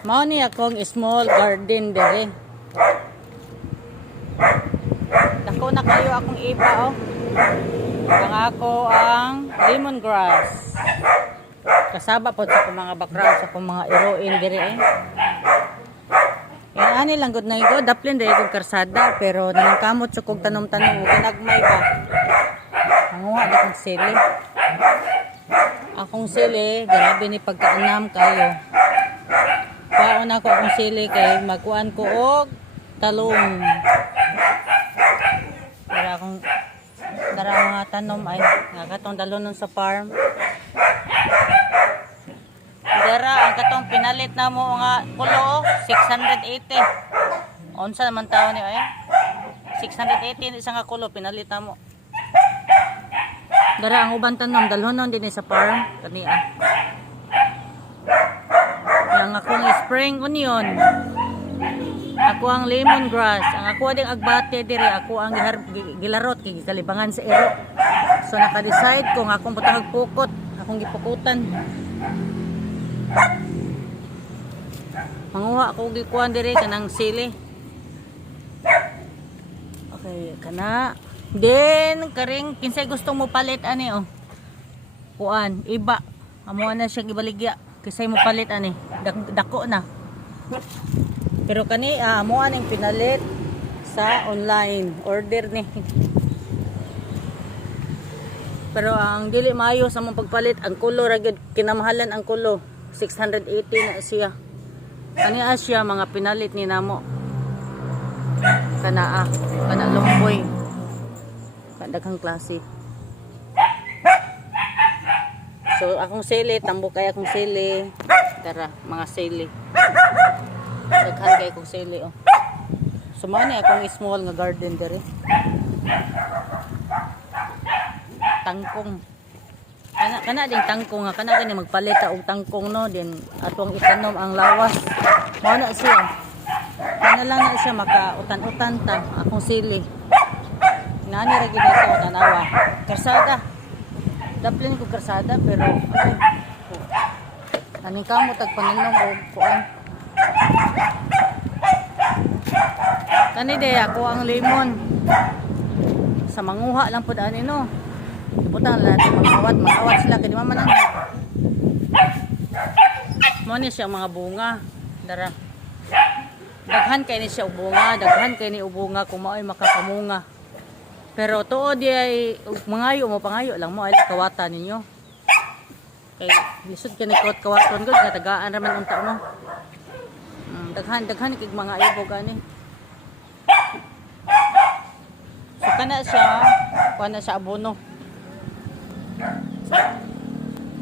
Mao ni akong small garden dere. Dako na kayo akong iba oh. Ang ako ang lemongrass. Kasaba po sa akong mga background sa akong mga iroin dere eh. Yan ani lang gud na igo, daplin dere kog karsada pero nangkamot sa kog tanom-tanom ginagmay ba. Nanguha na kong sili. Akong sili, grabe ni pagkaanam kayo. Paon ako akong sili kay magkuan ko og talong. Dara mga tanom ay katong dalonon sa farm. Dara ang katong pinalit na mo nga kulo 680. Unsa naman tawo ni ay? 680 isa nga kulo pinalit na mo. Dara ang uban tanom dalhonon din sa farm kaniya. Yang akong spring onion. Ako ang lemongrass, ang ako ding agbate dire, ako ang gilarot kay gikalibangan sa ero. So naka-decide kung akong butang agpukot, akong gipukutan. Manguha ako gikuan dire kanang sili. Okay, kana. Then karing kinsay gustong mo palit ani oh. Kuan, iba. Amo na siya gibaligya. Kisay mo palit ani, dako na. Pero kani amo aning pinalit sa online order ni. Pero ang dili maayo sa mong pagpalit ang kulo ra gyud kinamahalan ang kulo 680 na siya. Kani siya mga pinalit ni namo. Kana longboy. Daghang klase. So akong sili, tambok kay akong sili. Tara, mga sili. Daghan kay akong sili oh. So mao ni akong small nga garden dere. Tangkong. Kana ding tangkong nga kana gani magpalit ta og tangkong no, din atong itanom ang lawas. Mao na siya. Kana lang na siya makautan-utan ta akong sili. Nani ra gid ito tanawa. Karsada. Daplin ko karsada pero aning kamo tag paninom og kuan. Kani day ako ang lemon. Sa manguha lang pud ani no. Butang natin mangawat sila kay di man nang. Mo ni siya mga bunga. Dara. Daghan kay ni siya og bunga, daghan kay ni ubunga kung mao'y makapamunga. Pero tuod di ay mangayo mo pangayo lang mo ay kawata ninyo. Kay lisod kani kawaton gud nga tagaan ra man unta no. Daghan kig mga ibog ani. So kana siya abono.